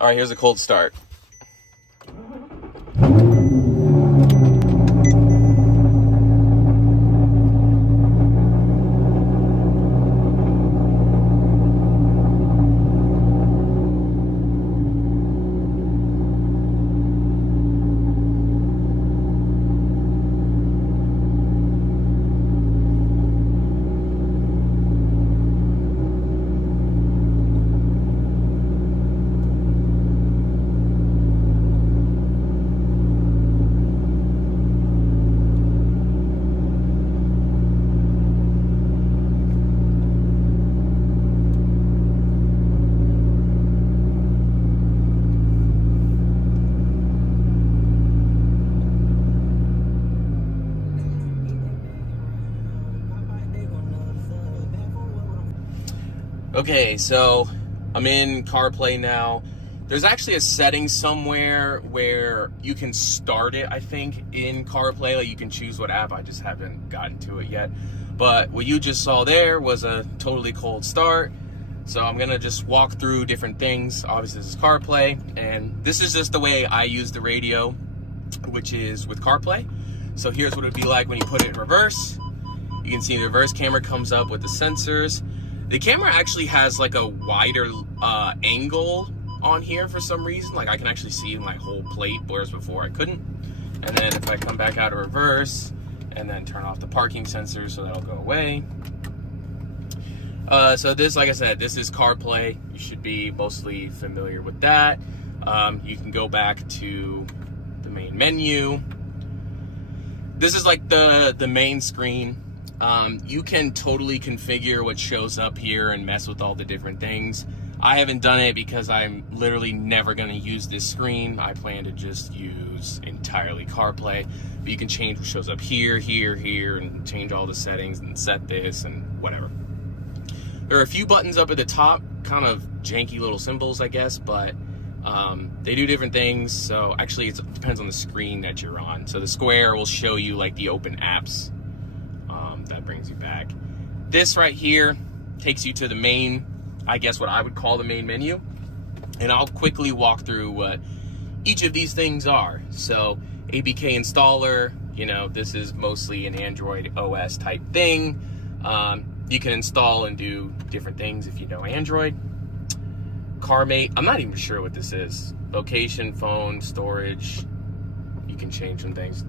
All right, here's a cold start. Okay, so I'm in Carplay now. There's actually a setting somewhere where you can start it, I think, in Carplay. Like you can choose what app. I just haven't gotten to it yet. But what you just saw there was a totally cold start. So I'm gonna just walk through different things. Obviously this is Carplay, and this is just the way I use the radio, which is with Carplay. So here's what it'd be like when you put it in reverse. You can see the reverse camera comes up with the sensors. The camera actually has like a wider angle on here for some reason. Like I can actually see my whole plate, whereas before I couldn't. And then if I come back out of reverse and then turn off the parking sensor, so that'll go away. So this, like I said, this is Carplay. You should be mostly familiar with that. You can go back to the main menu. This is like the main screen. You can totally configure what shows up here and mess with all the different things. I haven't done it because I'm literally never going to use this screen. I plan to just use entirely Carplay. But you can change what shows up here, here, here, and change all the settings and set this and whatever. There are a few buttons up at the top, kind of janky little symbols, I guess, but they do different things. So actually it depends on the screen that you're on. So the square will show you like the open apps. That brings you back. This right here takes you to the main, I guess what I would call the main menu. And I'll quickly walk through what each of these things are. So ABK installer, you know, this is mostly an Android OS type thing. You can install and do different things if you know Android. CarMate, I'm not even sure what this is. Location, phone, storage. You can change some things.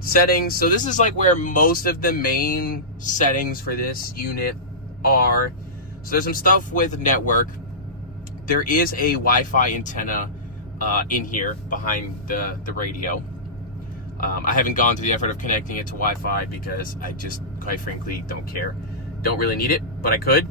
Settings. So this is like where most of the main settings for this unit are. So there's some stuff with network. There is a Wi-Fi antenna in here behind the radio. I haven't gone through the effort of connecting it to Wi-Fi because I just, quite frankly, don't care. Don't really need it, but I could.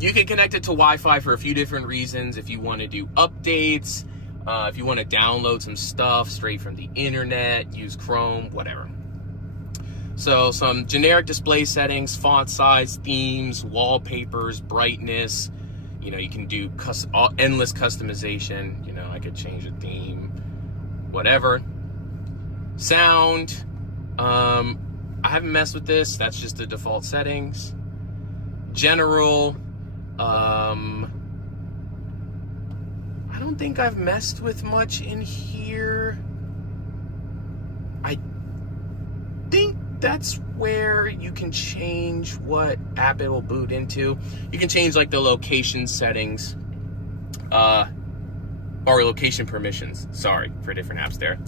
You can connect it to Wi-Fi for a few different reasons. If you want to do updates, if you want to download some stuff straight from the internet, use Chrome, whatever. So some generic display settings, font size, themes, wallpapers, brightness. You know, you can do endless customization. You know, I could change the theme, whatever. Sound. I haven't messed with this. That's just the default settings. General. I don't think I've messed with much in here. I think that's where you can change what app it will boot into. You can change like the location settings, or location permissions. Sorry for different apps there.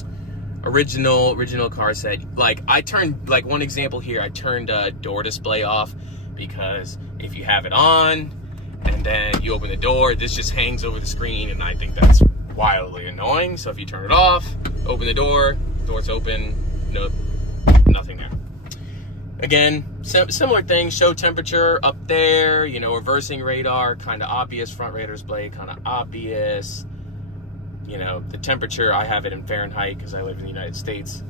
Original car set. Like I turned, like one example here, I turned door display off because if you have it on and then you open the door, this just hangs over the screen, and I think that's wildly annoying. So if you turn it off, open the door, door's open, nothing there. Again, similar things, show temperature up there, you know, reversing radar, kind of obvious, front radar display, kind of obvious. You know, the temperature, I have it in Fahrenheit because I live in the United States.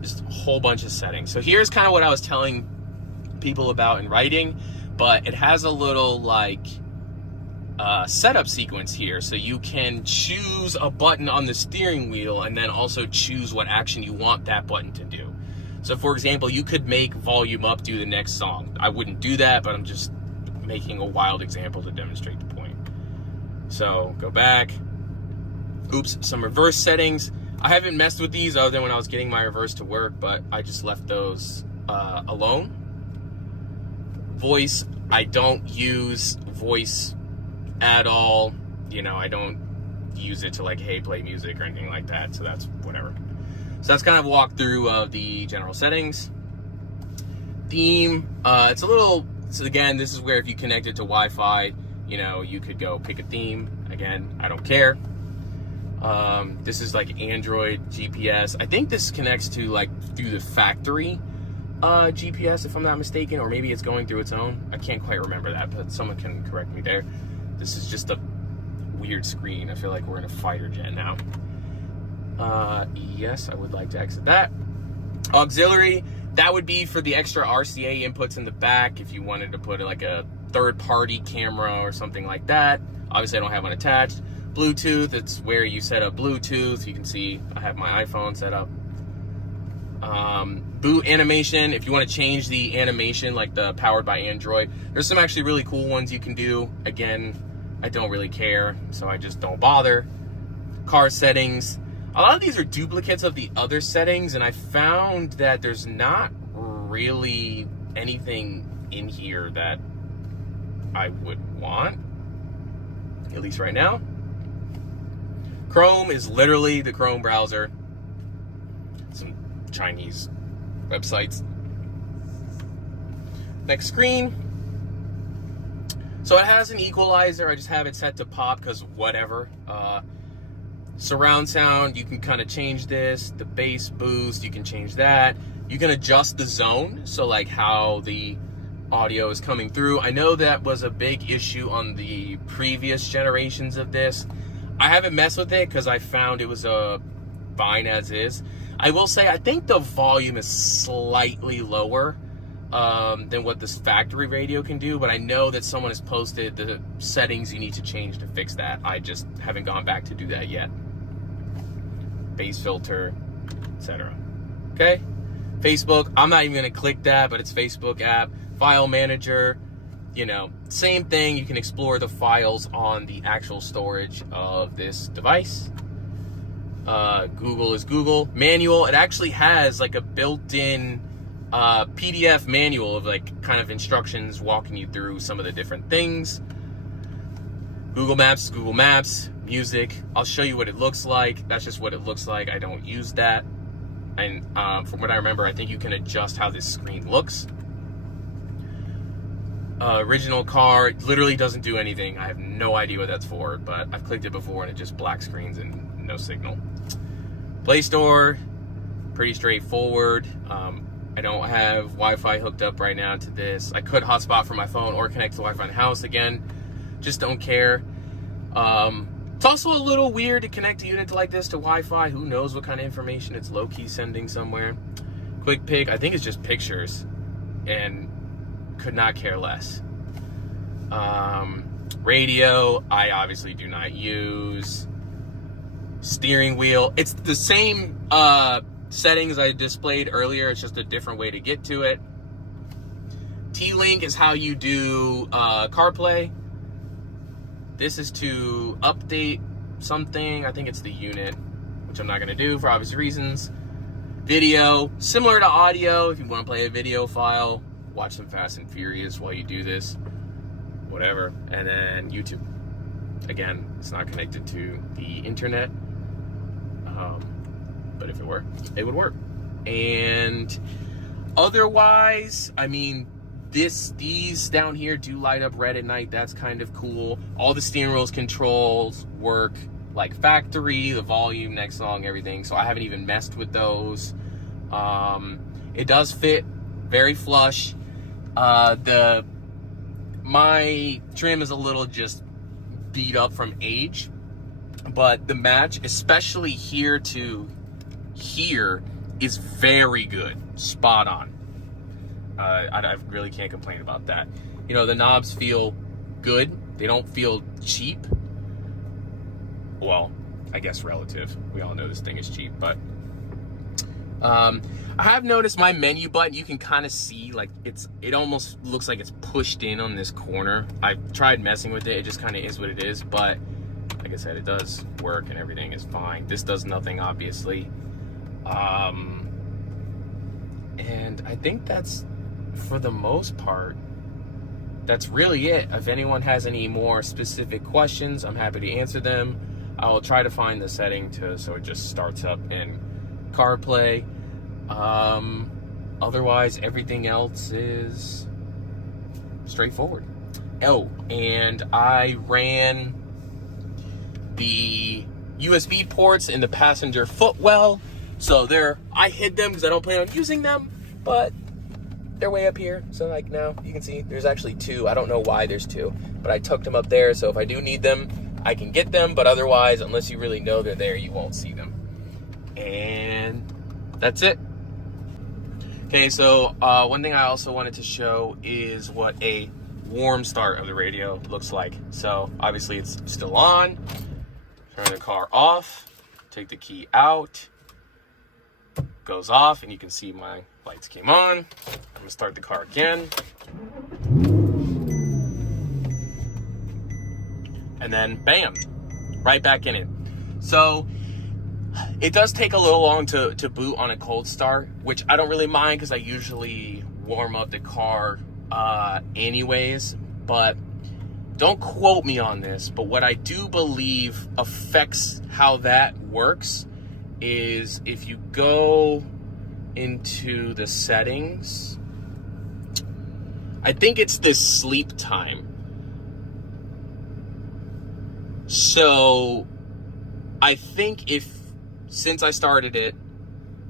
Just a whole bunch of settings. So here's kind of what I was telling people about in writing, but it has a little like setup sequence here. So you can choose a button on the steering wheel and then also choose what action you want that button to do. So for example, you could make volume up do the next song. I wouldn't do that, but I'm just making a wild example to demonstrate the point. So go back. Oops, some reverse settings. I haven't messed with these other than when I was getting my reverse to work, but I just left those alone. Voice, I don't use voice at all. You know, I don't use it to like, hey, play music or anything like that. So that's whatever. So that's kind of a walkthrough of the general settings. Theme, it's a little, so again, this is where if you connect it to Wi-Fi, you know, you could go pick a theme. Again, I don't care. This is like Android GPS. I think this connects to like through the factory GPS, if I'm not mistaken, or maybe it's going through its own. I can't quite remember that, but someone can correct me there. This is just a weird screen. I feel like we're in a fighter jet now. Yes, I would like to exit that. Auxiliary, that would be for the extra RCA inputs in the back if you wanted to put like a third-party camera or something like that. Obviously, I don't have one attached. Bluetooth, it's where you set up Bluetooth. You can see I have my iPhone set up. Boot animation, if you want to change the animation, like the powered by Android, there's some actually really cool ones you can do. Again, I don't really care, so I just don't bother. Car settings, a lot of these are duplicates of the other settings, and I found that there's not really anything in here that I would want, at least right now. Chrome is literally the Chrome browser. Some Chinese websites. Next screen. So it has an equalizer. I just have it set to pop because whatever. Surround sound, you can kind of change this. The bass boost, you can change that. You can adjust the zone, so like how the audio is coming through. I know that was a big issue on the previous generations of this. I haven't messed with it because I found it was fine as is. I will say I think the volume is slightly lower than what this factory radio can do, but I know that someone has posted the settings you need to change to fix that. I just haven't gone back to do that yet. Bass filter, etc. Okay. Facebook, I'm not even going to click that, but it's Facebook app. File manager, you know, same thing. You can explore the files on the actual storage of this device. Google is Google. Manual, it actually has like a built-in PDF manual of like kind of instructions walking you through some of the different things. Google Maps is Google Maps. Music, I'll show you what it looks like. That's just what it looks like. I don't use that. And from what I remember, I think you can adjust how this screen looks. Original car literally doesn't do anything. I have no idea what that's for, but I've clicked it before and it just black screens and no signal. Play Store, pretty straightforward. I don't have Wi-Fi hooked up right now to this. I could hotspot from my phone or connect to Wi-Fi in the house again. Just don't care. It's also a little weird to connect a unit like this to Wi-Fi. Who knows what kind of information it's low-key sending somewhere. Quick pick, I think it's just pictures, and could not care less. Radio, I obviously do not use. Steering wheel, it's the same settings I displayed earlier. It's just a different way to get to it. T-Link is how you do Carplay. This is to update something. I think it's the unit, which I'm not going to do for obvious reasons. Video, similar to audio. If you want to play a video file, watch some Fast and Furious while you do this. Whatever. And then YouTube. Again, it's not connected to the internet. But if it were, it would work. And otherwise, I mean, these down here do light up red at night. That's kind of cool. All the steering wheel's controls work like factory, the volume, next song, everything. So I haven't even messed with those. It does fit very flush. My trim is a little just beat up from age, but the match, especially here to here, is very good. Spot on. I really can't complain about that. You know, the knobs feel good. They don't feel cheap. Well, I guess relative. We all know this thing is cheap, but I have noticed my menu button, you can kind of see like it almost looks like it's pushed in on this corner. I've tried messing with it. It just kind of is what it is, but like I said, it does work and everything is fine. This does nothing, obviously. And I think that's, for the most part, that's really it. If anyone has any more specific questions, I'm happy to answer them. I will try to find the setting so it just starts up in CarPlay. Otherwise, everything else is straightforward. Oh, and I ran the USB ports in the passenger footwell. So I hid them because I don't plan on using them, but they're way up here. So like now you can see there's actually two. I don't know why there's two, but I tucked them up there. So if I do need them, I can get them. But otherwise, unless you really know they're there, you won't see them. And that's it. Okay, so one thing I also wanted to show is what a warm start of the radio looks like. So obviously it's still on. Turn the car off, take the key out, goes off, and you can see my lights came on. I'm gonna start the car again. And then bam, right back in it. So it does take a little long to boot on a cold start, which I don't really mind because I usually warm up the car anyways, but don't quote me on this, but what I do believe affects how that works is if you go into the settings, I think it's this sleep time. So I think since I started it,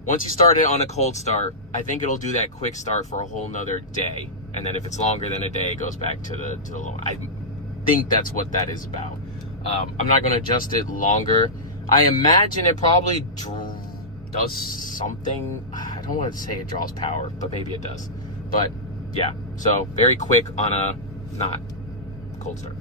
once you start it on a cold start, I think it'll do that quick start for a whole nother day. And then if it's longer than a day, it goes back to the low. I think that's what that is about. I'm not going to adjust it longer. I imagine it probably does something. I don't want to say it draws power, but maybe it does. But yeah, so very quick on a not cold start.